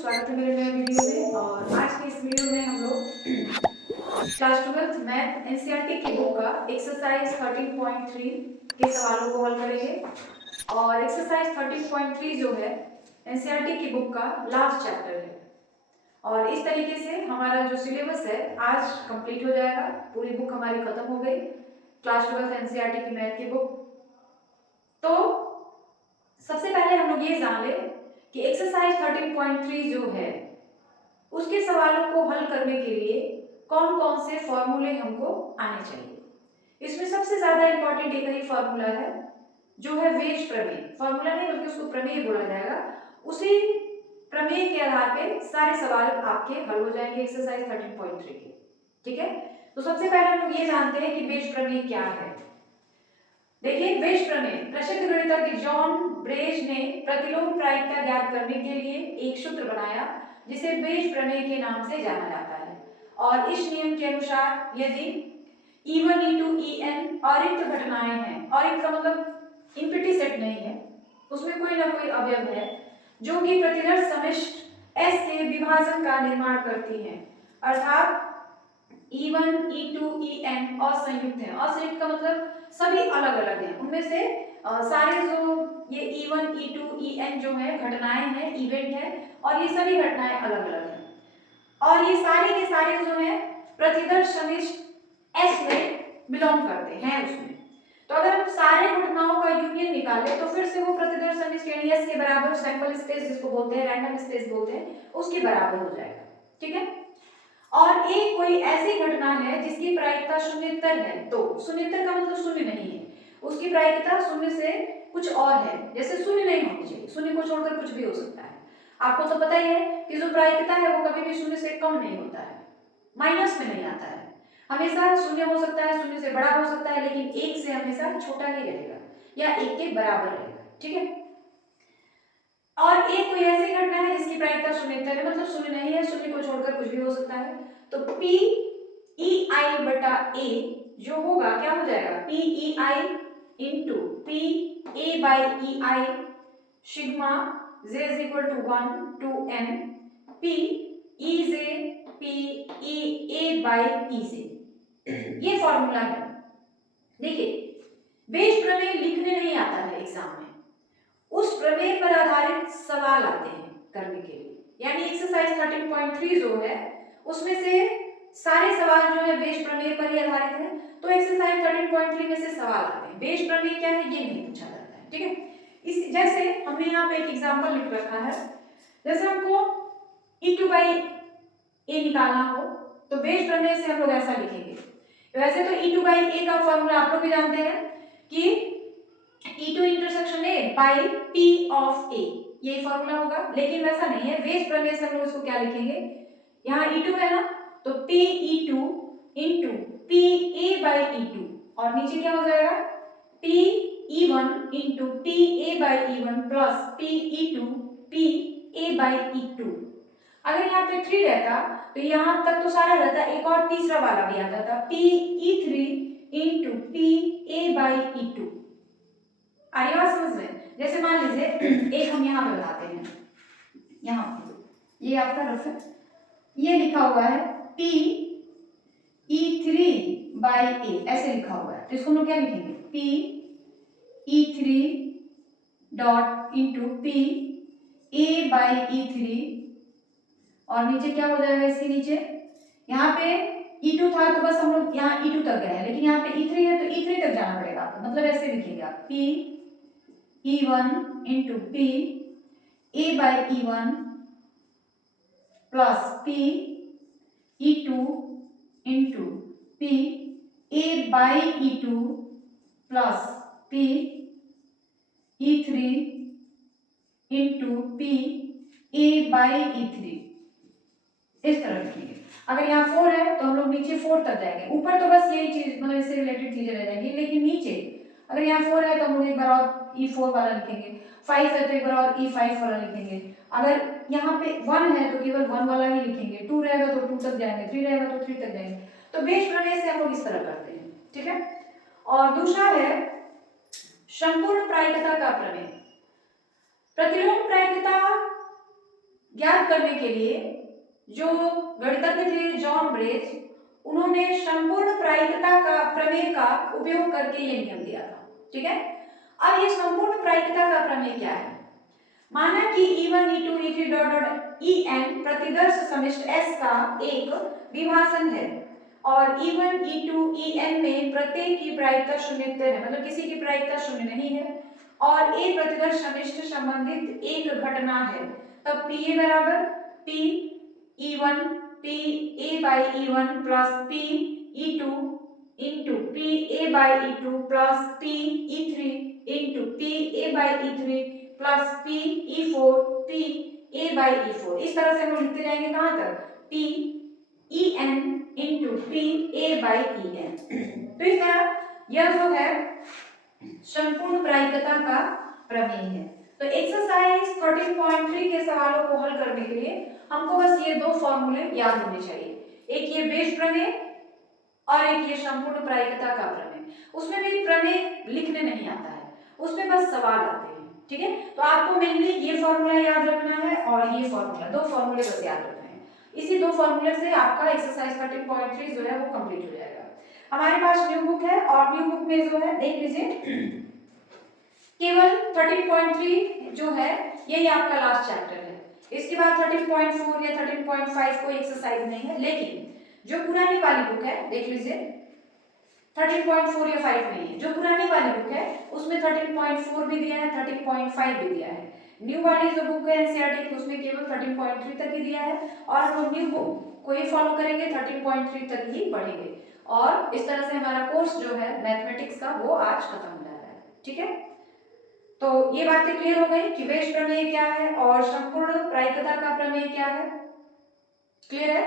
स्वागत है मेरे नए वीडियो में। और आज के इस वीडियो में हम लोग क्लास 12th मैथ एनसीईआरटी की बुक का एक्सरसाइज 13.3 के सवालों को हल करेंगे। और एक्सरसाइज 13.3 जो है एनसीईआरटी की बुक का लास्ट चैप्टर है। और इस तरीके से हमारा जो सिलेबस है आज कंप्लीट हो जाएगा। पूरी बुक हमारी खत्म हो गई, क्लास 12th एनसीईआरटी की मैथ की बुक। तो सबसे पहले हम लोग ये जान ले कि एक्सरसाइज 13.3 जो है उसके सवालों को हल करने के लिए कौन कौन से फॉर्मूले हमको आने चाहिए। इसमें सबसे ज्यादा इंपॉर्टेंट एक ही फॉर्मूला है जो है वेज प्रमेय। फॉर्मूला नहीं बल्कि उसको प्रमेय बोला जाएगा। उसी प्रमेय के आधार पे सारे सवाल आपके हल हो जाएंगे एक्सरसाइज 13.3 के। ठीक है, तो सबसे पहले हम लोग ये जानते हैं कि वेज प्रमेय क्या है। देखिए, वेज प्रमेय प्रसिद्ध गणितज्ञ जॉन ब्रेज ने प्रतिलोम प्रायिकता ज्ञात करने के लिए एक सूत्र बनाया जिसे वेज प्रमेय के नाम से जाना जाता है। और इस नियम के अनुसार यदि E1 E2 En अरिक्त घटनाएं हैं, अरिक्त का मतलब इम्पिटी सेट नहीं है, उसमें कोई ना कोई अवयव है जो कि प्रतिदर्श समिष्ट S के विभाजन का निर्माण करती हैं, अर्थात E1 E2 En असंयुक्त हैं। असंयुक्त का मतलब सभी अलग अलग हैं, उनमें से सारे जो ये E1 E2 En जो है घटनाएं हैं, इवेंट है, और ये सभी घटनाएं अलग अलग हैं। और ये सारे के सारे जो है प्रतिदर्श समिष्ट S में बिलोंग करते हैं उसमें। तो अगर हम सारे घटनाओं का यूनियन निकालें तो फिर से वो प्रतिदर्श समिष्ट यानी S के बराबर सैंपल स्पेस जिसको बोलते हैं, रैंडम स्पेस बोलते हैं, उसके बराबर हो जाएगा। ठीक है, और एक कोई ऐसी घटना है जिसकी प्रायिकता शून्यतर है, तो शून्यतर का मतलब शून्य नहीं है, उसकी प्रायिकता शून्य से कुछ और है, जैसे शून्य नहीं होनी चाहिए, शून्य को छोड़कर कुछ भी हो सकता है। आपको तो पता ही है कि जो प्रायिकता है वो कभी भी शून्य से कम नहीं होता है, माइनस में नहीं आता है, हमेशा शून्य हो सकता है, शून्य से बड़ा हो सकता है, लेकिन एक से हमेशा छोटा ही रहेगा या एक के बराबर रहेगा। ठीक है, और एक कोई ऐसी घटना है जिसकी प्रायिकता शून्यतर है, मतलब शून्य नहीं है, शून्य को छोड़कर कुछ भी हो सकता है, तो P EI बटा A जो होगा क्या हो जाएगा, P EI into P A by EI sigma J is equal to 1 to N P EJ P E A by EJ। ये फॉर्मूला है। देखिए, वेज प्रमेय लिखने नहीं आता है एग्जाम में, उस प्रमेय पर आधारित सवाल आते हैं करने के लिए, यानी एक्सरसाइज 13.3 जो है उसमें से सारे सवाल जो है वेज प्रमेय पर ही आधारित है। तो एक्सरसाइज 13.3 में से सवाल आते हैं, वेज प्रमेय क्या है ये नहीं पूछा जाता है। ठीक है, इस जैसे हमने यहाँ पे एक एग्जांपल लिख रखा है, जैसे हमको E2 बाई A निकालना हो तो वेज प्रमेय से हम लोग ऐसा लिखेंगे। वैसे तो E2 बाई A का फॉर्मूला आप लोग भी जानते हैं कि E2 intersection A by P of A, ये फॉर्मूला होगा, लेकिन वैसा नहीं है। वेज प्रमेय से हम लोग इसको क्या लिखेंगे, यहाँ E2 है ना, तो P E2 into P A by E2, और नीचे क्या हो जाएगा P E1 into P A by E1 plus P E2 P A by E2। अगर यहाँ पे 3 रहता तो यहाँ तक तो सारा रहता, एक और तीसरा वाला भी आ जाता P E3 into P A by E2। आगे बात समझ में, जैसे मान लीजिए एक हम यहाँ पे बताते हैं, यहाँ ये आपका रफ है, ये लिखा हुआ है P E3 बाई A, ऐसे लिखा हुआ है, तो इसको हम लोग क्या लिखेंगे P E3 dot into P A by E3, और नीचे क्या हो जाएगा इसके नीचे, यहाँ पे E2 था तो बस हम लोग यहाँ E2 तक गए हैं, लेकिन यहाँ पे E3 है तो E3 तक जाना पड़ेगा आपको, मतलब ऐसे लिखेंगे आप P E1 into P A by E1 plus P E2 into P A by E2 plus P E3 into P A by E3, इस तरह लिखेंगे। अगर यहाँ 4 है तो हम लोग नीचे 4 तक जाएंगे, ऊपर तो बस यही चीज मतलब इससे रिलेटेड चीजें रह जाएंगी, लेकिन नीचे अगर यहाँ 4 है तो हम लोग एक बार और E4 वाला लिखेंगे, 5 है तो एक बार और E5 वाला लिखेंगे, अगर यहाँ पे 1 है तो केवल 1 वाला ही लिखेंगे, 2 रहेगा तो 2 तक जाएंगे, 3 रहेगा तो 3 तक जाएंगे। तो वेज प्रमेय से हम लोग इस तरह करते हैं। ठीक है, और दूसरा है संपूर्ण प्रायिकता का प्रमेय। प्रतिलोम प्रायिकता ज्ञात करने के लिए जो गणितज्ञ थे जॉन ब्रेज, उन्होंने संपूर्ण प्रायिकता का प्रमेय का उपयोग करके ये नियम दिया था। ठीक है, अब ये संपूर्ण प्रायिकता का प्रमेय क्या है? माना कि E1 E2 E3 dot dot En प्रतिदर्श समिष्ट S का एक विभाजन है और E1 E2 En में प्रत्येक की प्रायिकता शून्यतर है, मतलब किसी की प्रायिकता शून्य नहीं है और A प्रतिदर्श समिष्ट संबंधित एक घटना है, तब Pa बराबर P E1 P A by E1 plus P E2 into P A by E2 plus P E3 into P A by E3 plus P E4 P A by E4। इस तरह से हम लिखते जाएंगे कहां तक? P En into P A by En। तो इस तरह यह जो है संपूर्ण प्रायिकता का प्रमेय है। तो एक्सरसाइज 13.3 के सवालों को हल करने के लिए हमको बस ये दो फॉर्मूले याद होने चाहिए, एक ये बेस प्रमेय और एक ये संपूर्ण प्रायिकता का प्रमेय। उसमें भी प्रमेय लिखने नहीं आता है, उसमें बस सवाल आते हैं। ठीक है, तो आपको मेनली ये फॉर्मूला याद रखना है और ये फॉर्मूला, दो फॉर्मूले बस याद रखने हैं। इसी दो फॉर्मूले से आपका एक्सरसाइज 13.3 जो है वो कंप्लीट हो जाएगा। हमारे पास न्यू बुक है और न्यू बुक में जो है देख लीजिए केवल 13.3 जो है यही आपका लास्ट चैप्टर है। इसके बाद 13.4 या 13.5 कोई एक्सरसाइज नहीं है, लेकिन जो पुरानी वाली बुक है देख लीजिए 13.4 या 5 नहीं है। जो पुरानी वाली बुक है उसमें 13.4 भी दिया है, 13.5 भी दिया है। न्यू वाली जो बुक है एनसीईआरटी की उसमें केवल 13.3 तक ही दिया है और हम न्यू बुक को ही फॉलो करेंगे, 13.3 तक ही पढ़ेंगे और इस तरह से हमारा कोर्स जो है मैथमेटिक्स का वो आज खत्म हो जाता है। ठीक है, तो ये बातें क्लियर हो गई कि वेश प्रमेय क्या है और संपूर्ण प्रायिकता का प्रमेय क्या है। क्लियर है?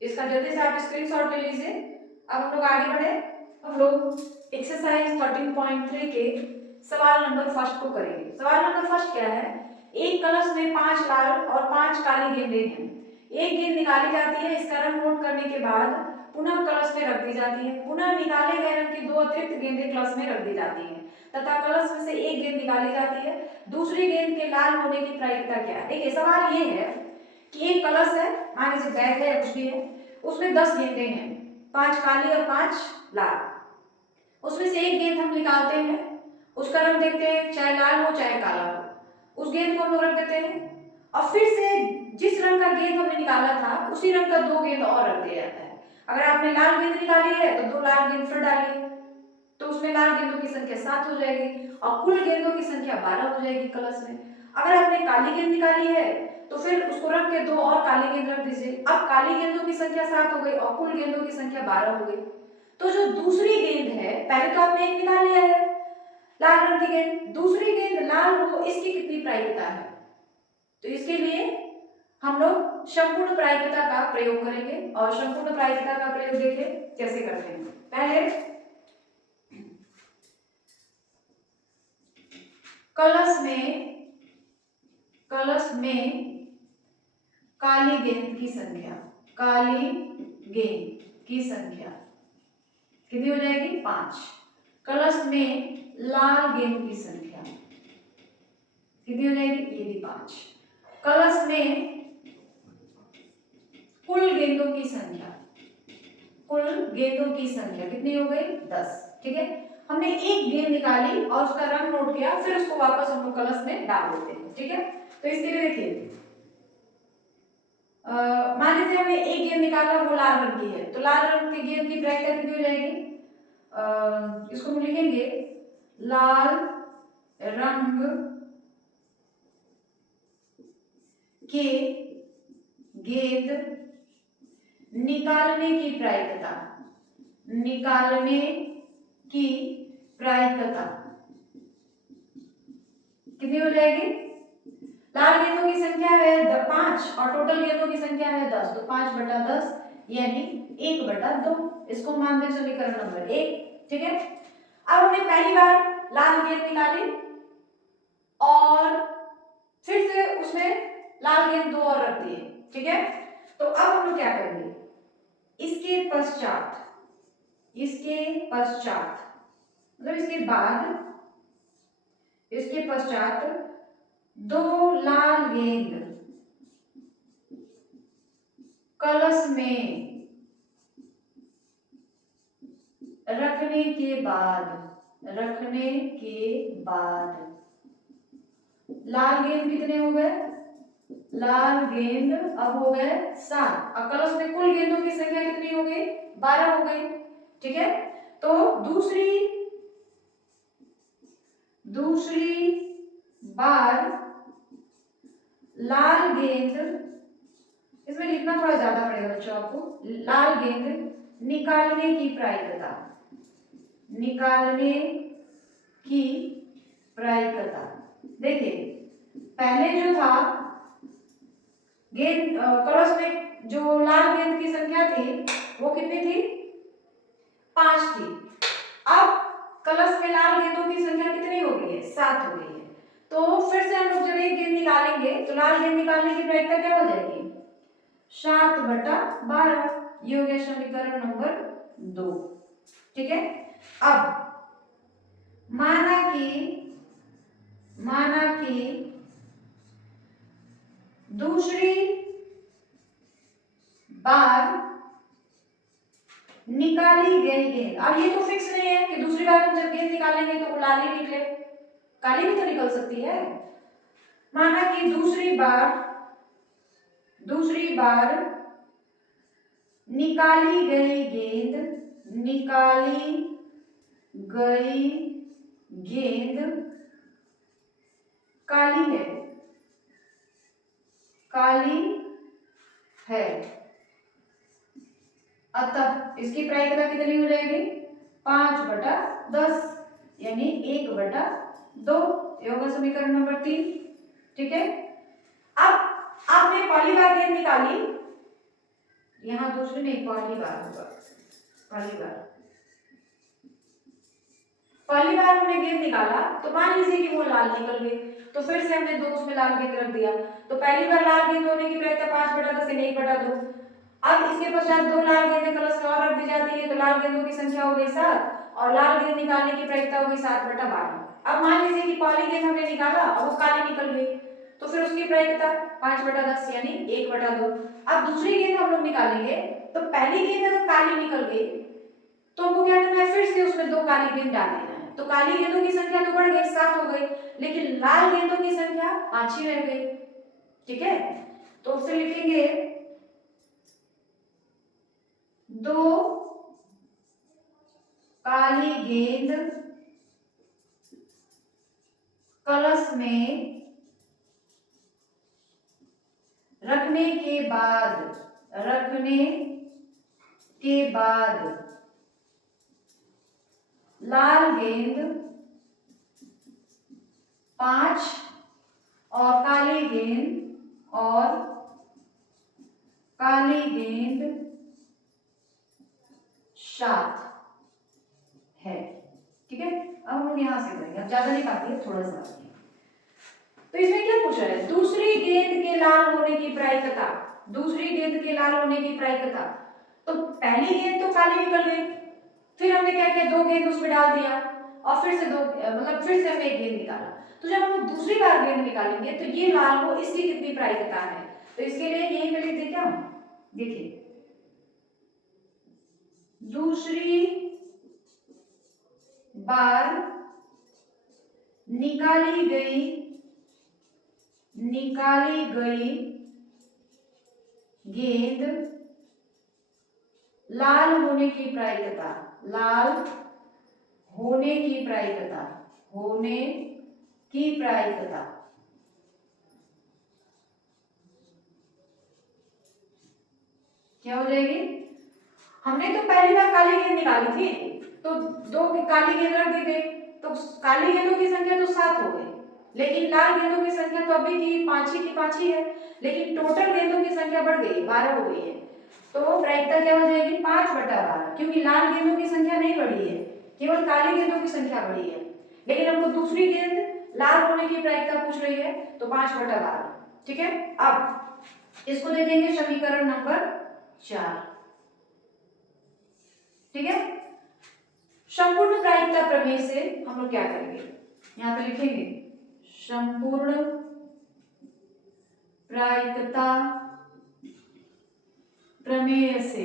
इसका जल्दी से आप स्क्रीनशॉट ले लीजिए। अब हम लोग आगे बढ़े, हम लोग एक्सरसाइज 13.3 के सवाल नंबर फर्स्ट को करेंगे। सवाल नंबर फर्स्ट क्या है? एक कलश में 5 लाल और 5 काली गेंदें हैं। एक गेंद निकाली जाती है, इसका रंग नोट करने के बाद पुनः कलश में रख दी जाती है। पुनः निकाले गए रंग की 2 अतिरिक्त गेंदें कलश में रख दी जाती हैं तथा कलश में से एक गेंद निकाली जाती है। दूसरी गेंद के लाल होने की प्रायिकता क्या है? देखिए सवाल ये है कि एक कलश है, मान लीजिए बैग है या कुछ भी है, उसमें 10 गेंदें हैं, 5 काली और 5 लाल। उसमें से एक गेंद हम निकालते हैं, उसका रंग देखते हैं, चाहे लाल हो चाहे काला हो, उस गेंद को हम लोग रख देते हैं और फिर से जिस रंग का गेंद हमने निकाला था उसी रंग का 2 गेंद और रख दिया जाता है। अगर आपने लाल गेंद निकाली है तो 2 लाल गेंद फिर डालिए, तो उसमें लाल गेंदों की संख्या 7 हो जाएगी और कुल गेंदों की संख्या 12 हो जाएगी कलश में। अगर आपने काली गेंद निकाली है तो फिर उसको रख के 2 और काली गेंद रख दीजिए। अब काली गेंदों की संख्या 7 हो गई और कुल गेंदों की संख्या 12 हो गई। तो जो दूसरी गेंद है, पहले तो आपने एक निकाल लिया है लाल रंग की गेंद, दूसरी गेंद लाल हो, इसकी कितनी प्रायिकता है? तो इसके लिए हम लोग संपूर्ण प्रायिकता का प्रयोग करेंगे और संपूर्ण प्रायिकता का प्रयोग देखिए कैसे करते हैं। पहले कलश में काली गेंद की संख्या, काली गेंद की संख्या कितनी हो जाएगी? 5। कलश में लाल गेंद की संख्या कितनी हो जाएगी? ये भी 5। कलश में कुल गेंदों की संख्या, कुल गेंदों की संख्या कितनी हो गई? 10। ठीक है, हमने एक गेंद निकाली और उसका रंग नोट किया, फिर उसको वापस हम लोग कलश में डाल देते हैं। ठीक है, तो इसके लिए देखिए मान लीजिए हमने एक गेंद निकाला, वो लाल रंग की है, तो लाल रंग की गेंद की प्रायिकता कितनी हो जाएगी? इसको हम लिखेंगे लाल रंग के गेंद निकालने की प्रायिकता, निकालने की प्रायिकता कितनी हो जाएगी? लाल गेंदों की संख्या है 5 और टोटल गेंदों की संख्या है 10, तो 5/10 यानी 1/2। इसको मानते हैं समीकरण नंबर 1। ठीक है, अब हमने पहली बार लाल गेंद निकाली और फिर से उसमें लाल गेंद 2 और रख दिए। ठीक है, तो अब हम लोग क्या करेंगे? इसके पश्चात मतलब इसके पश्चात 2 लाल गेंद कलश में रखने के बाद लाल गेंद कितने हो गए? लाल गेंद अब हो गए 7। अब कलश में कुल गेंदों की संख्या कितनी हो गई? 12 हो गई। ठीक है, तो दूसरी बार लाल गेंद, इसमें लिखना थोड़ा ज्यादा पड़ेगा बच्चों आपको, लाल गेंद निकालने की प्रायिकता। देखिए पहले जो था गेंद कलश में जो लाल गेंद की संख्या थी वो कितनी थी? 5 थी। अब कलश में लाल गेंदों की संख्या कितनी हो गई है? 7 हो गई है। तो फिर से हम लोग जब एक गेंद निकालेंगे तो लाल गेंद निकालने की प्रायिकता क्या हो जाएगी? 7/12। ये हो गया समीकरण नंबर 2। ठीक है, अब माना कि दूसरी बार निकाली गई गेंद, अब ये तो फिक्स नहीं है कि दूसरी बार हम जब गेंद निकालेंगे तो वो लाल ही निकले, काली भी तो निकल सकती है। माना कि दूसरी बार निकाली गई गेंद काली है, अतः इसकी प्रायिकता कितनी हो जाएगी? 5/10 यानी 1/2। ये होगा समीकरण नंबर 3। ठीक है, अब आपने पहली बार गेंद निकाली, यहां दूसरी नहीं, पहली बार हमने गेंद निकाला तो मान लीजिए कि वो लाल निकल गई, तो फिर से हमने 2 उसमें लाल गेंद रख दिया, तो पहली बार लाल गेंद होने की प्रायिकता 5/10 यानी 1/2। अब इसके पश्चात 2 लाल गेंदें कलश में और रख दी जाती है, तो लाल गेंदों की संख्या हो गई 7 और लाल गेंद निकालने की प्रायिकता हो गई 7/12। अब मान लीजिए कि पहली गेंद हमने निकाला और वो काली निकल गई, तो फिर उसकी प्रायिकता 5/10 यानी 1/2। अब दूसरी गेंद हम लोग निकालेंगे, तो पहली गेंद अगर काली निकल गई तो हमको क्या करना है? फिर से उसमें 2 काली गेंद डाल देना है, तो काली गेंदों की संख्या तो बढ़ गई, 7 हो गई, लेकिन लाल गेंदों की संख्या 5 ही रह गई। ठीक है, तो फिर लिखेंगे 2 काली गेंद कलश में रखने के बाद लाल गेंद 5 और काली गेंद 7 है। ठीक है, अब हम लोग यहां से करेंगे, अब ज्यादा नहीं काफी है, थोड़ा सा। तो इसमें क्या पूछा है? दूसरी गेंद के लाल होने की प्रायिकता। तो पहली गेंद तो काली निकल गई, फिर हमने क्या किया? 2 गेंद उसमें डाल दिया और फिर से फिर से हमने एक गेंद निकाला, तो जब हम दूसरी बार गेंद निकालेंगे तो ये लाल हो, इसकी कितनी प्रायिकता है? तो इसके लिए यही पे लिख दे क्या? देखिए दूसरी बार निकाली गई गेंद लाल होने की प्रायिकता क्या हो जाएगी? हमने तो पहली बार काली गेंद निकाली थी, तो 2 काली गेंद रख दी गई, तो काली गेंदों की संख्या तो 7 हो गई, लेकिन लाल गेंदों की संख्या तो अभी की 5 ही है, लेकिन टोटल गेंदों की संख्या बढ़ गई, 12 हो गई है। तो प्रायिकता क्या हो जाएगी? 5/12, क्योंकि लाल गेंदों की संख्या नहीं बढ़ी है, केवल काली गेंदों की संख्या बढ़ी है, लेकिन हमको दूसरी गेंद लाल होने की प्रायिकता पूछ रही है, तो 5/12। ठीक है, अब इसको दे देंगे समीकरण नंबर 4। ठीक है, संपूर्ण प्रायिकता प्रमेय से हम लोग क्या करेंगे? यहां पे लिखेंगे संपूर्ण प्रायिकता प्रमेय से,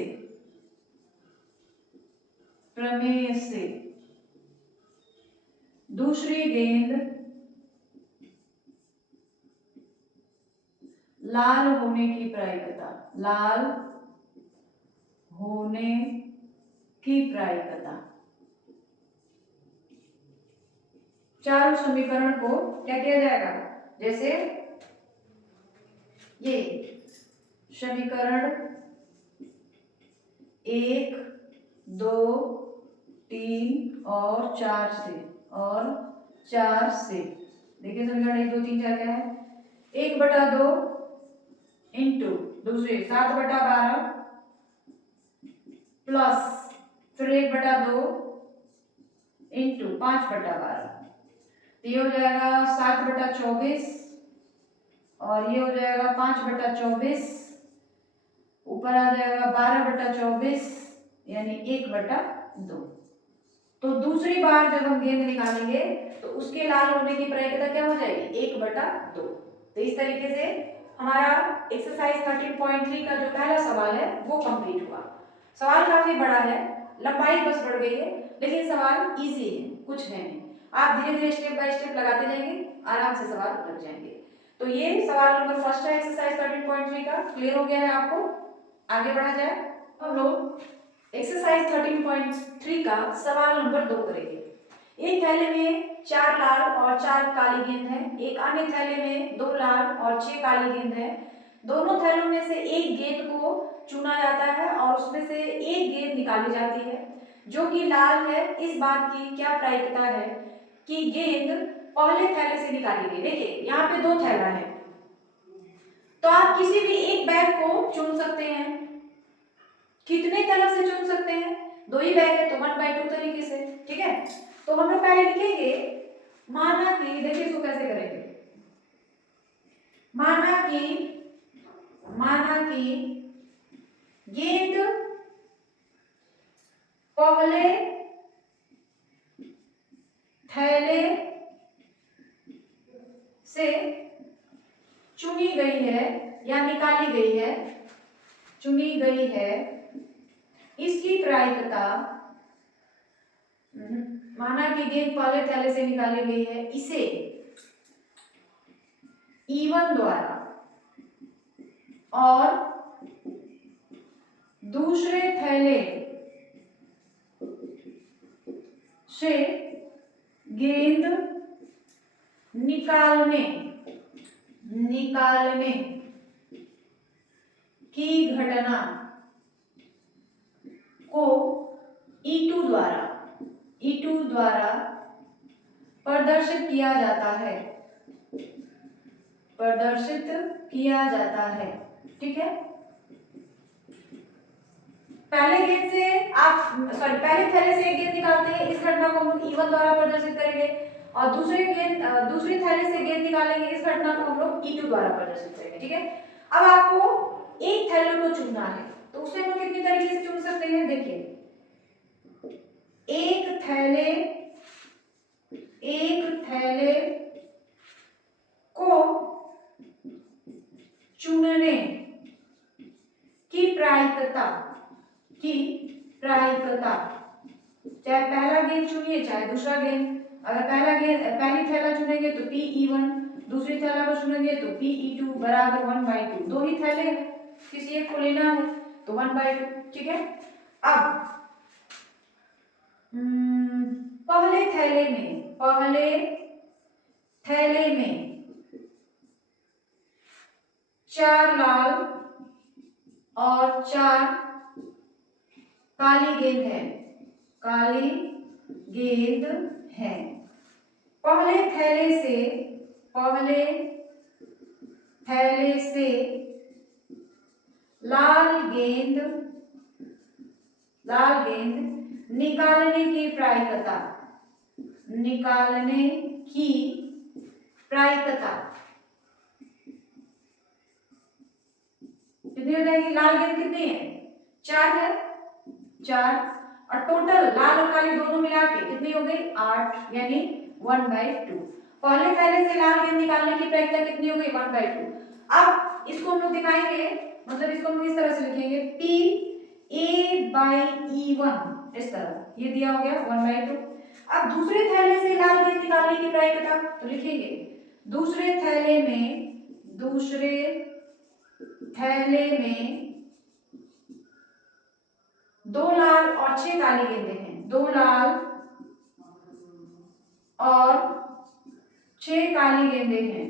प्रमेय से दूसरी गेंद लाल होने की प्रायिकता, लाल होने की प्रायिकता। चारों समीकरण को क्या किया जाएगा, जैसे ये समीकरण 1, 2, 3 और 4 से, देखिए समीकरण 1, 2, 3, 4 क्या है, 1/2 इंटू दूसरे 7/12 प्लस फिर 1/2 इंटू 5/12, ये हो जाएगा 7/24 और ये हो जाएगा 5/24, ऊपर आ जाएगा 12/24 यानी 1/2। तो दूसरी बार जब हम गेंद निकालेंगे तो उसके लाल होने की प्रायिकता क्या हो जाएगी, 1/2। तो इस तरीके से हमारा एक्सरसाइज 13.3 का जो पहला सवाल है वो कंप्लीट हुआ। सवाल काफी बड़ा है, लंबाई बस बढ़ गई है, लेकिन सवाल इजी है, कुछ है नहीं। आप धीरे धीरे स्टेप बाय स्टेप लगाते जाएंगे, आराम से सवाल लग जाएंगे। तो ये सवाल नंबर फर्स्ट है एक्सरसाइज 13.3 का। क्लियर हो गया है आपको? आगे बढ़ा जाए। हम लोग एक्सरसाइज 13.3 का सवाल नंबर 2 करेंगे। एक थैले में 4 लाल और 4 काली गेंद है, एक अन्य थैले में 2 लाल और 6 काली गेंद है। दोनों थैलों में से एक गेंद को चुना जाता है और उसमें से एक गेंद निकाली जाती है जो कि लाल है। इस बात की क्या प्रायिकता है कि गेंद पहले थैले से निकाली गई। देखिए यहाँ पे 2 थैला है, तो आप किसी भी एक बैग को चुन सकते हैं। कितने तरफ से चुन सकते हैं, 2 ही बैग है तो 1/2 तरीके से, ठीक है। तो हम लोग पहले लिखेंगे, माना कि, देखिए इसको कैसे करेंगे, माना कि गेंद पहले थैले से चुनी गई है या निकाली गई है, चुनी गई है, इसकी प्रायिकता, माना कि गेंद पहले थैले से निकाली गई है, इसे E1 द्वारा और दूसरे थैले से गेंद निकालने की घटना को E2 द्वारा प्रदर्शित किया जाता है, ठीक है। पहले थैले से एक गेंद निकालते हैं, इस घटना को हम लोग E1 द्वारा प्रदर्शित करेंगे और दूसरे थैले से गेंद निकालेंगे, इस घटना को हम लोग E2 द्वारा प्रदर्शित करेंगे, ठीक है। अब आपको एक थैले को चुनना है, तो उसे हम लोग कितनी तरीके से चुन सकते हैं, देखिए एक थैले को चुनने की प्रायिकता, चाहे पहला गेंद चुनिए चाहे दूसरा गेंद। अगर पहली थैला चुनेंगे तो PE1, दूसरी थैला को चुनेंगे तो PE2 बराबर 1/2। 2 ही थैले हैं, किसी एक को लेना है तो 1/2, ठीक है। अब पहले थैले में 4 लाल और 4 काली गेंद है, पहले थैले से लाल गेंद निकालने की प्रायिकता कितनी हो जाएगी, लाल गेंद कितनी है, 4 है, 4 और टोटल लाल और काली दोनों मिला के कितनी हो गई, 8 यानी 1/2। पहले थैले से लाल गेंद निकालने की प्रायिकता कितनी हो गई, 1/2। अब इसको हम लोग दिखाएंगे मतलब इसको हम इस तरह से लिखेंगे PA/E1, इस तरह ये दिया हो गया 1/2। अब दूसरे थैले से लाल गेंद निकालने की प्रायिकता, तो लिखेंगे दूसरे थैले में 2 लाल और 6 काली गेंदें हैं। 2 लाल और 6 काली गेंदें हैं,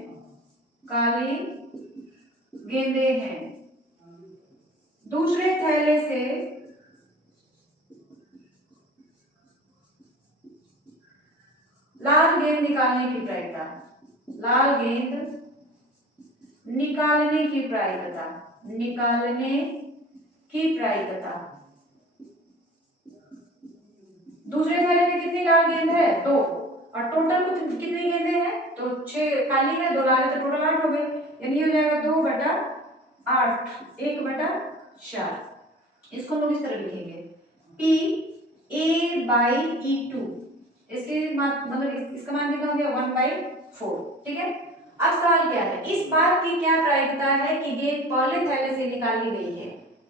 काली गेंदें हैं। दूसरे थैले से लाल गेंद निकालने की प्रायिकता, लाल गेंद निकालने की प्रायिकता, निकालने की प्रायिकता। दूसरे थैले में कितनी लाल गेंद है? 2, और टोटल कितनी गेंदें हैं? तो 6 काली है, 2 लाल है, तो टोटल 8 हो गए, यानी हो जाएगा 2/8, 1/4। इसको हम लोग इस तरह लिखेंगे PA/E2, इसके मतलब इसका मान कितना हो गया 1/4। ठीक है, अब सवाल क्या है, इस बात की क्या प्रायिकता है कि गेंद पहले थैले से निकाली गई है।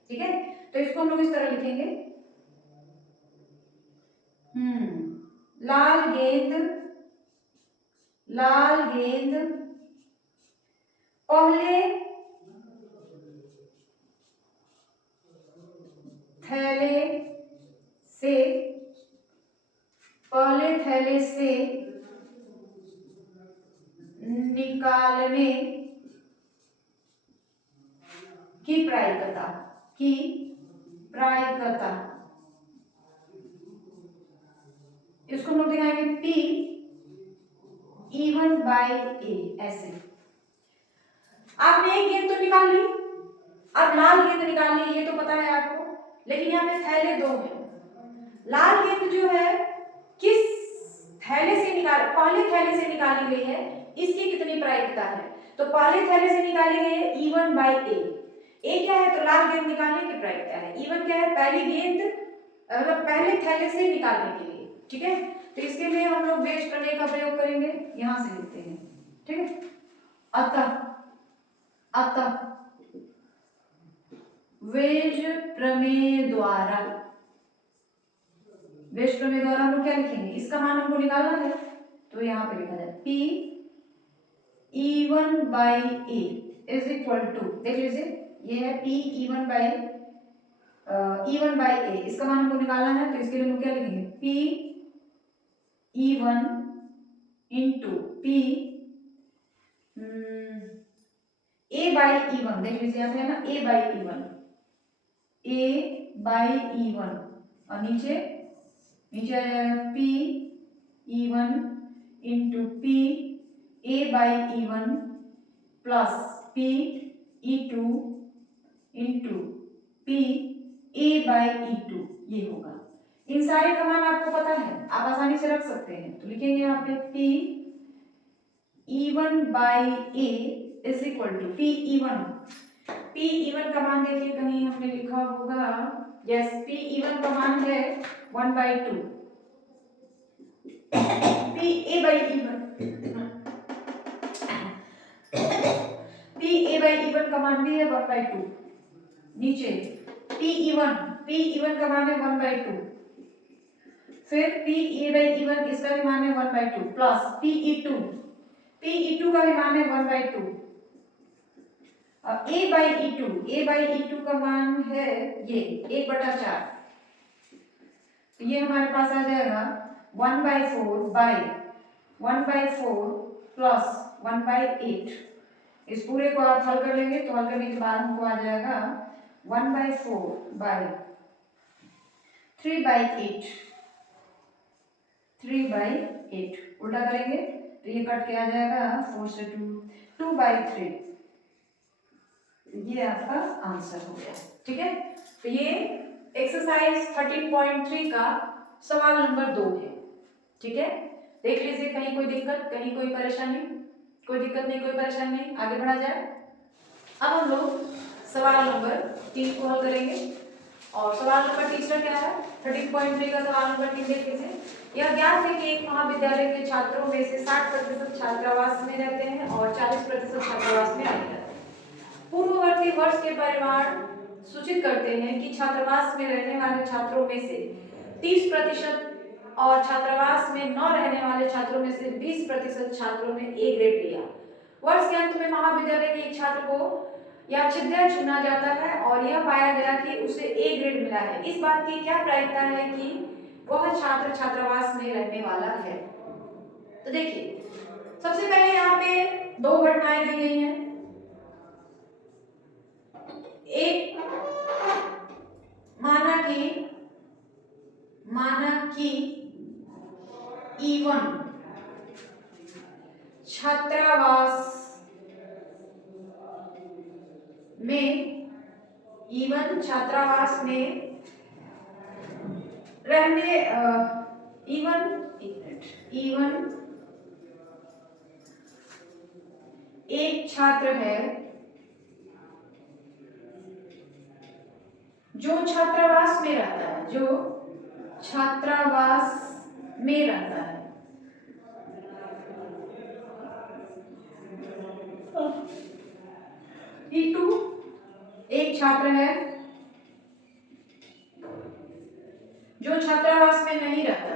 ठीक है, तो इसको हम लोग इस तरह लिखेंगे लाल गेंद पहले थैले से निकालने की प्रायिकता, इसको हम लोग दिखाएंगे PE1/A, ऐसे। आपने एक गेंद तो निकाल ली, अब लाल गेंद निकाल ली, ये तो पता है आपको, लेकिन यहाँ पे थैले 2 हैं। लाल गेंद जो है किस थैले से पहले थैले से निकाली गई है, इसकी कितनी प्रायिकता है? तो पहले थैले से निकाली गई है E1/A। ए क्या है? तो लाल गेंद निकालने की प्रायिकता है। E1 क्या है? पहली गेंद मतलब पहले थैले से निकालने के लिए। ठीक है, तो इसके लिए हम लोग वेज प्रमेय का प्रयोग करेंगे, यहां से लिखते हैं। ठीक है, अतः वेज प्रमेय द्वारा हम लोग क्या लिखेंगे, इसका मान हमको निकालना है, तो यहाँ पे लिखा जाए PE1/A इज इक्वल टू, देख लीजिए ये है PE1/A, इसका मान हमको निकालना है, तो इसके लिए हम क्या लिखेंगे PE1 इंटू A/E1, देख लीजिए यहाँ पे है ना A/E1, और नीचे आ जाएगा PE1 into A/E1 plus PE2 into A/E2, ये होगा। इन सारे का मान आपको पता है, आप आसानी से रख सकते हैं, तो लिखेंगे यहाँ पे PE1/A is equal to PE1 का मान देखिए कहीं हमने लिखा होगा, यस, PE1 का मान है 1/2, PA/E1 का मान भी है 1/2, नीचे PE1 का मान है 1/2, फिर PA/E1 इसका भी मान है 1/2 प्लस PE2 का भी मान है 1/2, और A/E2 का मान है ये 1/4, तो ये हमारे पास आ जाएगा 1/4 प्लस 1/8। इस पूरे को आप हल कर लेंगे, तो हल करने के बाद हमको आ जाएगा 1/4/3/8, उल्टा करेंगे तो ये कट के आ जाएगा 4 से 2/3। ये आपका आंसर हो गया। ठीक है, तो ये एक्सरसाइज 13.3 का सवाल नंबर 2 है। ठीक है, देख लीजिए कहीं कोई दिक्कत, कहीं कोई परेशानी, कोई दिक्कत नहीं, कोई परेशानी नहीं, आगे बढ़ा जाए। अब हम लोग सवाल नंबर 3 को हल करेंगे, और सवाल नंबर तीसरा क्या है, 13.3 का सवाल नंबर 3 देख लीजिए। यह ज्ञात है कि एक महाविद्यालय के छात्रों में से 60% छात्रावास में रहते हैं और 40% छात्रावास में नहीं रहते। पूर्ववर्ती मध्यवर्ती वर्ष के परिमाण सूचित करते हैं कि छात्रावास में रहने वाले छात्रों में से 30% और छात्रावास में न रहने वाले छात्रों में से 20% छात्रों ने ए ग्रेड लिया। वर्ष के अंत में महाविद्यालय के एक छात्र को या छिद्र चुना जाता है और यह पाया गया कि उसे ए ग्रेड मिला है। इस बात की क्या प्रायिकता है कि वह छात्र छात्रावास में रहने वाला है? तो देखिए, सबसे पहले यहाँ पे दो घटनाएं दी गई हैं। एक, माना कि E1 छात्रावास में रहने E1 एक छात्र है जो छात्रावास में रहता है, E2 एक छात्र है जो छात्रावास में नहीं रहता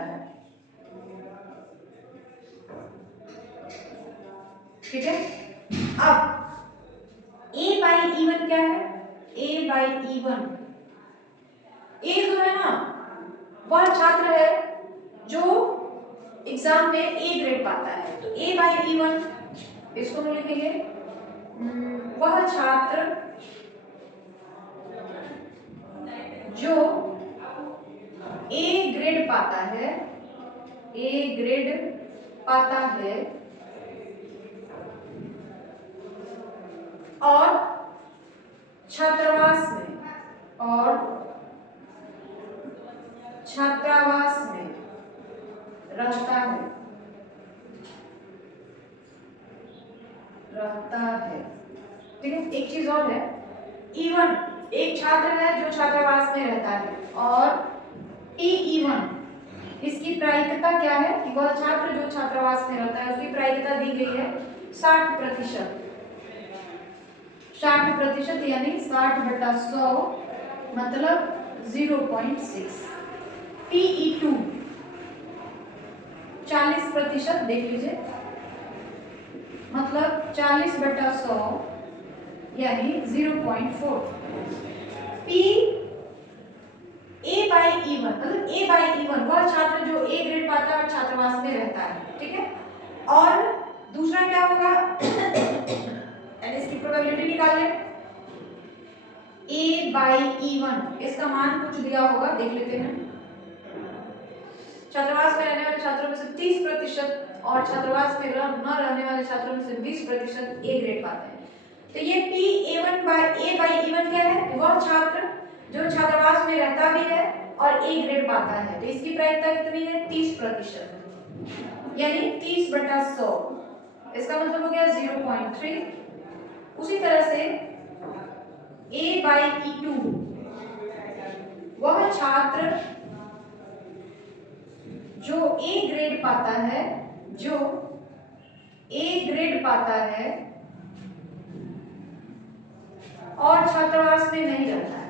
है, ठीक है। अब A by E1 क्या है? A by E1 ए जो है ना, वह छात्र है जो एग्जाम में ए ग्रेड पाता है। तो A by E1 इसको हम लिखेंगे वह छात्र जो ए ग्रेड पाता है, और छात्रावास में रहता है, ठीक है। एक चीज और है, E1 एक छात्र है जो छात्रावास में रहता है, और E1 इसकी प्रायिकता क्या है कि वह छात्र जो छात्रावास में रहता है उसकी प्रायिकता दी गई है 60%। 60% यानी 60/100 मतलब 0.6। PE2 40% देख लीजिए, मतलब 40/100 यानी 0.4। A by E1 मतलब A by E1 वह छात्र जो ए ग्रेड पाता है और छात्रावास में रहता है, ठीक है। और दूसरा क्या होगा इसकी प्रोबेबिलिटी निकाल लें। A by E1 इसका मान कुछ दिया होगा, देख लेते हैं। छात्रावास में रहने वाले छात्रों में से 30% और छात्रावास में न रहने वाले छात्रों में से 20% ए ग्रेड पाते हैं। तो ये A by E1 क्या है? वह छात्र जो छात्रावास में रहता भी है और ए ग्रेड पाता है। तो इसकी प्रायिकता कितनी है? 30%, यानी 30/100। इसका मतलब हो गया 0.3। उसी तरह से A by E2 वह छात्र जो ए ग्रेड पाता है, और छात्रावास में नहीं रहता है,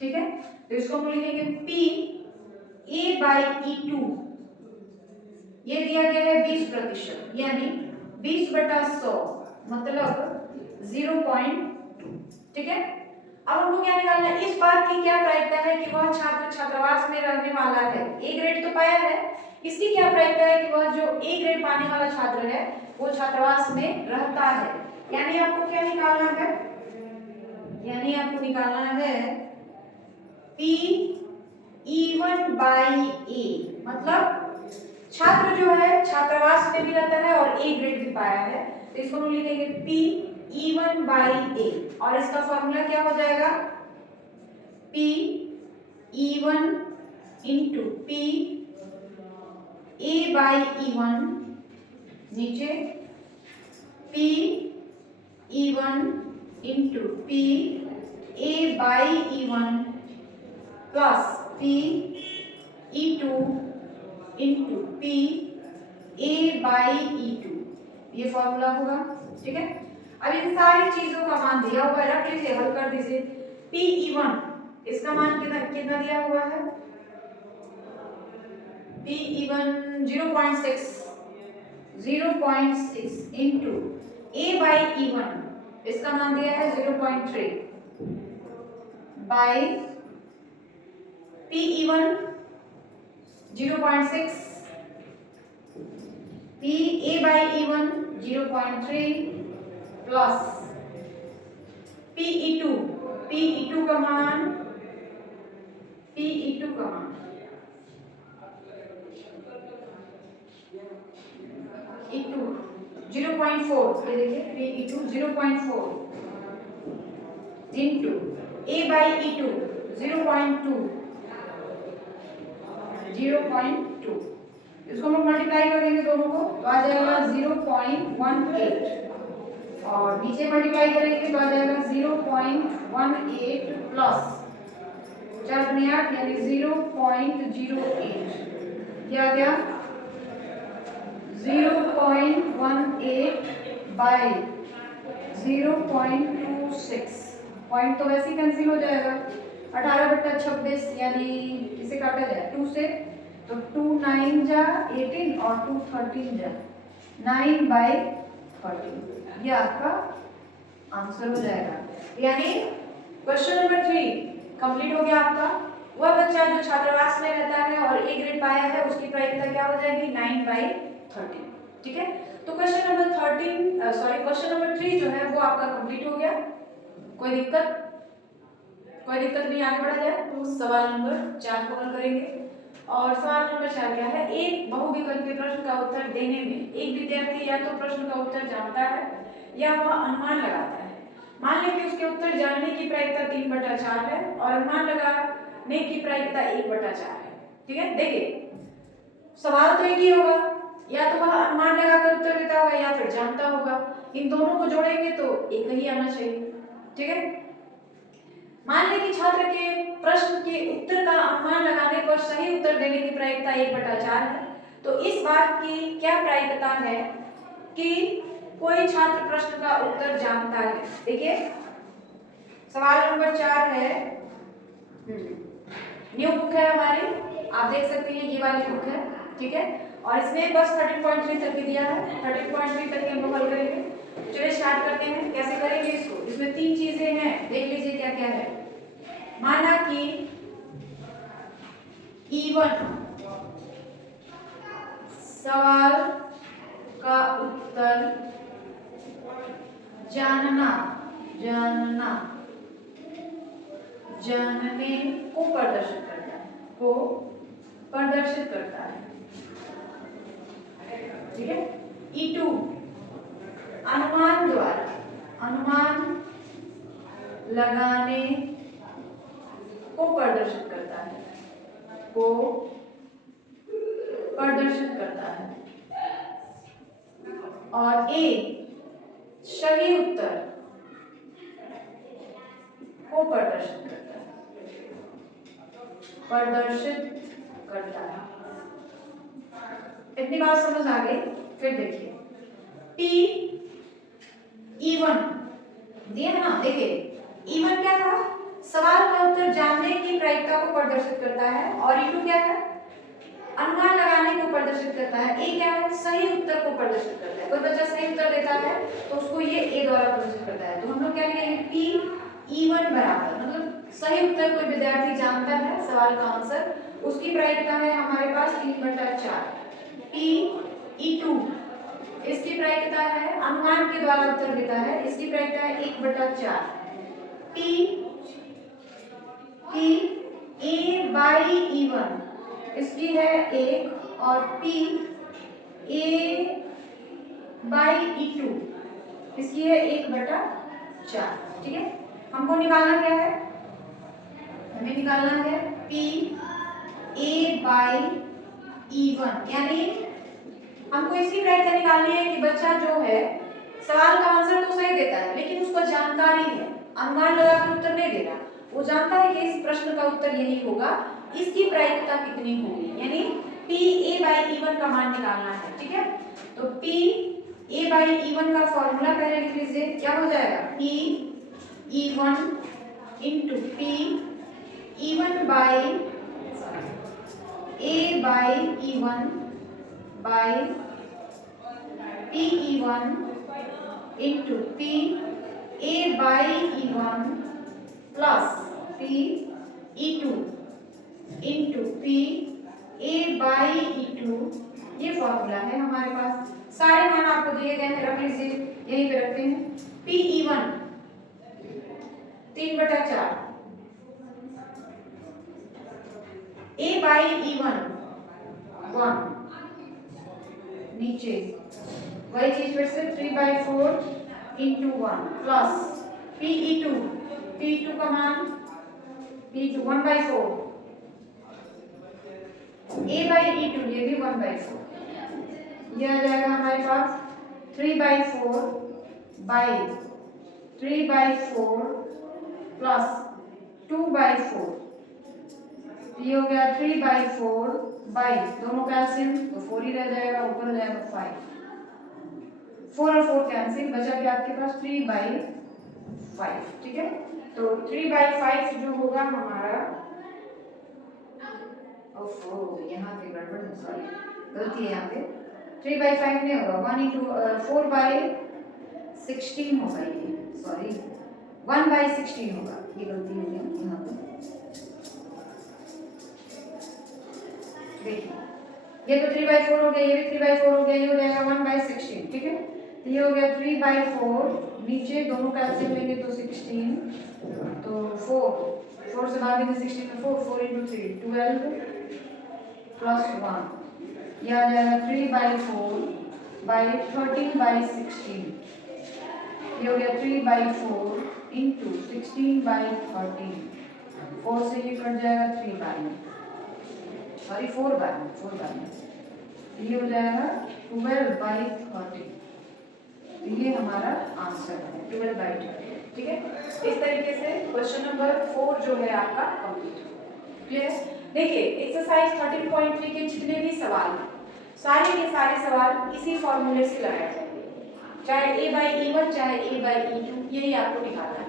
ठीक है। तो इसको हम लिखेंगे P A by E2 ये दिया गया है 20%, यानी 20/100 मतलब 0.2, ठीक है। अब हमको क्या निकालना है? इस बात की क्या प्रायिकता है कि वह छात्र छात्रावास में रहने वाला है, ए ग्रेड तो पाया है, इसकी क्या प्रायिकता है कि वह जो ए ग्रेड पाने वाला छात्र है वो छात्रावास में रहता है। यानी आपको क्या निकालना है? यानी आपको निकालना है P E1 by A, मतलब छात्र जो है छात्रावास में भी रहता है और ए ग्रेड भी पाया है। तो इसको हम लिखेंगे P E1 by A, और इसका फॉर्मूला क्या हो जाएगा? P E1 into P A by E1 नीचे P E1 into P A by E1 plus P E2 into P A by E2, ये फॉर्मूला होगा। ठीक है, अब इन सारी चीजों का मान दिया हुआ है, रख लीजिए, हल कर दीजिए। पी E1 इसका मान कितना कितना दिया हुआ है, P E1 0.6 into A by E1 इसका मान दिया है 0.3 by P E1 0.6 P A by E1 0.3 plus P E2 का मान E2 0.4, ये देखिए P E2 0.4 into A by E2 0.2, इसको हम मल्टीप्लाई कर देंगे दोनों को तो आ जाएगा 0.18 और नीचे मल्टीप्लाई करेंगे तो आ जाएगा 0.18 प्लस 4 यानी 0.08, क्या गया 0.18 बाई 0.26, पॉइंट तो वैसे ही कैंसिल हो जाएगा, 18/26 यानी इसे काटा जाए 2 से तो 2 9 जा 18 और 2 13 जा 9/13, ये आपका आंसर हो जाएगा। यानी क्वेश्चन नंबर 3 कंप्लीट हो गया आपका। वह बच्चा जो छात्रावास में रहता है और ए ग्रेड पाया है उसकी प्रायिकता क्या हो जाएगी 9/13। ठीक है, तो क्वेश्चन नंबर 3 जो है वो आपका कंप्लीट हो गया। कोई दिक्कत नहीं, आगे बढ़ा जाए तो सवाल नंबर 4 को हल करेंगे। और सवाल नंबर 4 क्या है, एक बहुविकल्पीय प्रश्न का उत्तर देने में एक विद्यार्थी या तो प्रश्न का उत्तर जानता है या वह अनुमान लगाता है। मान लें कि उसके उत्तर जानने की प्रायिकता 3/4 है और अनुमान लगाने की प्रायिकता 1/4 है। ठीक है, देखिए सवाल तो एक ही होगा, या तो वह अनुमान लगाकर उत्तर देता होगा या फिर जानता होगा, इन दोनों को जोड़ेंगे तो एक ही आना चाहिए। ठीक है, मान लें कि छात्र के प्रश्न के उत्तर का अनुमान लगाने पर सही उत्तर देने की प्रायिकता 1/4 है, तो इस बात की क्या प्रायिकता है कि कोई छात्र प्रश्न का उत्तर जानता है। देखिए सवाल नंबर 4 है, न्यू बुक है हमारी, आप देख सकते हैं ये वाली बुक है। ठीक है, और इसमें बस 13.3 तक दिया है, 13.3 तक हम लोग हल करेंगे। चलिए स्टार्ट करते हैं, कैसे करेंगे इसको। इसमें 3 चीजें हैं, देख लीजिए क्या क्या है। माना कि E1 सवाल का उत्तर जानने को प्रदर्शित करता है। ठीक है, E2 अनुमान लगाने को प्रदर्शित करता है और ए सही उत्तर को प्रदर्शित करता है। इतनी बात समझ आ गई। फिर देखिए P E1 दिया ना, देखिए E1 क्या था, सवाल का उत्तर जानने की प्रायिकता को प्रदर्शित करता है और E2 क्या है, अनुमान लगाने को प्रदर्शित करता है। ए क्या है, सही उत्तर को प्रदर्शित करता है। कोई बच्चा सही उत्तर देता है तो उसको ये ए द्वारा प्रदर्शित करता है। तो हम लोग क्या लिखेंगे, P E1 बराबर, मतलब सही उत्तर कोई विद्यार्थी जानता है सवाल का आंसर, उसकी प्रायिकता है हमारे पास 3/4। P E2 इसकी प्रायिकता है, अनुमान के द्वारा उत्तर देता है, इसकी प्रायिकता है 1/4। P A बाई E1 इसकी है 1 और P A बाई E2 इसकी है 1/4। ठीक है, हमको निकालना क्या है, हमें निकालना है P A बाई E1, यानी हमको इसकी प्रायिकता निकालनी है कि बच्चा जो है सवाल का आंसर तो सही देता है लेकिन उसको जानकारी है, अनुमान लगाकर उत्तर नहीं दे रहा। वो जानता है कि इस प्रश्न का उत्तर यही होगा, इसकी प्रायिकता कितनी होगी, यानी PA/E1 का मान निकालना है। ठीक है, तो PA/E1 का फॉर्मूला पहले लिख लीजिए, क्या हो जाएगा, PE1 into PE1 by A/E1 by PE1 into PA/E1 plus PE2 into PA/E2, ये फॉर्मूला है हमारे पास। सारे मान आपको दिए गए हैं, रख लीजिए, यहीं पे रखते हैं। PE1 3/4, A/E1 1, नीचे वही चीज फिर से 3/4 इंटू 1 प्लस PE2 का मान P2 1/4, A/E2 ये भी 1/4, ये आ जाएगा हमारे पास 3/4 बाई 3/4 प्लस 2/4, ये हो गया 3/4 बाई, दोनों कैंसिल तो 4 ही रह जाएगा, ऊपर हो जाएगा 5, 4 और 4 कैंसिल, बचा क्या आपके पास 3/5। ठीक है, तो 3/5 जो होगा हमारा, ओफो यहाँ पे गड़बड़ है, सॉरी गलती है यहाँ पे, 3/5 नहीं होगा, 1 इंटू 4/16 होगा, ये सॉरी 1/16 होगा, ये गलती हो गई यहाँ पे। देखिए ये तो 3/4 हो गया, ये भी 3/4 हो गया, ये हो जाएगा 1/16। ठीक है, तो ये हो गया 3/4, नीचे दोनों कैंसिल लेंगे तो 16, तो 4 से भागेंगे 16 में 4 इंटू 3 12 प्लस 1, ये आ जाएगा 3/4 बाई 13/16, ये हो गया 3/4 इंटू 16/13, 4 से ये कट जाएगा 3/, सॉरी 4/, ये हो जाएगा 12/30, तो ये हमारा आंसर है 12/30। ठीक है, इस तरीके से क्वेश्चन नंबर 4 जो है आपका कंप्लीट हो। क्लियर? देखिए एक्सरसाइज 13.3 के जितने भी सवाल हैं, सारे के सारे सवाल इसी फॉर्मूले से लगाए जाएंगे, चाहे A/E1 चाहे A/E2, यही आपको निकालना है।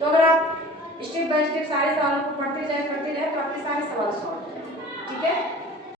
तो अगर आप स्टेप बाय स्टेप सारे सवालों को पढ़ते जाए तो आपके सारे सवाल सॉल्व हो जाएंगे। ठीक है।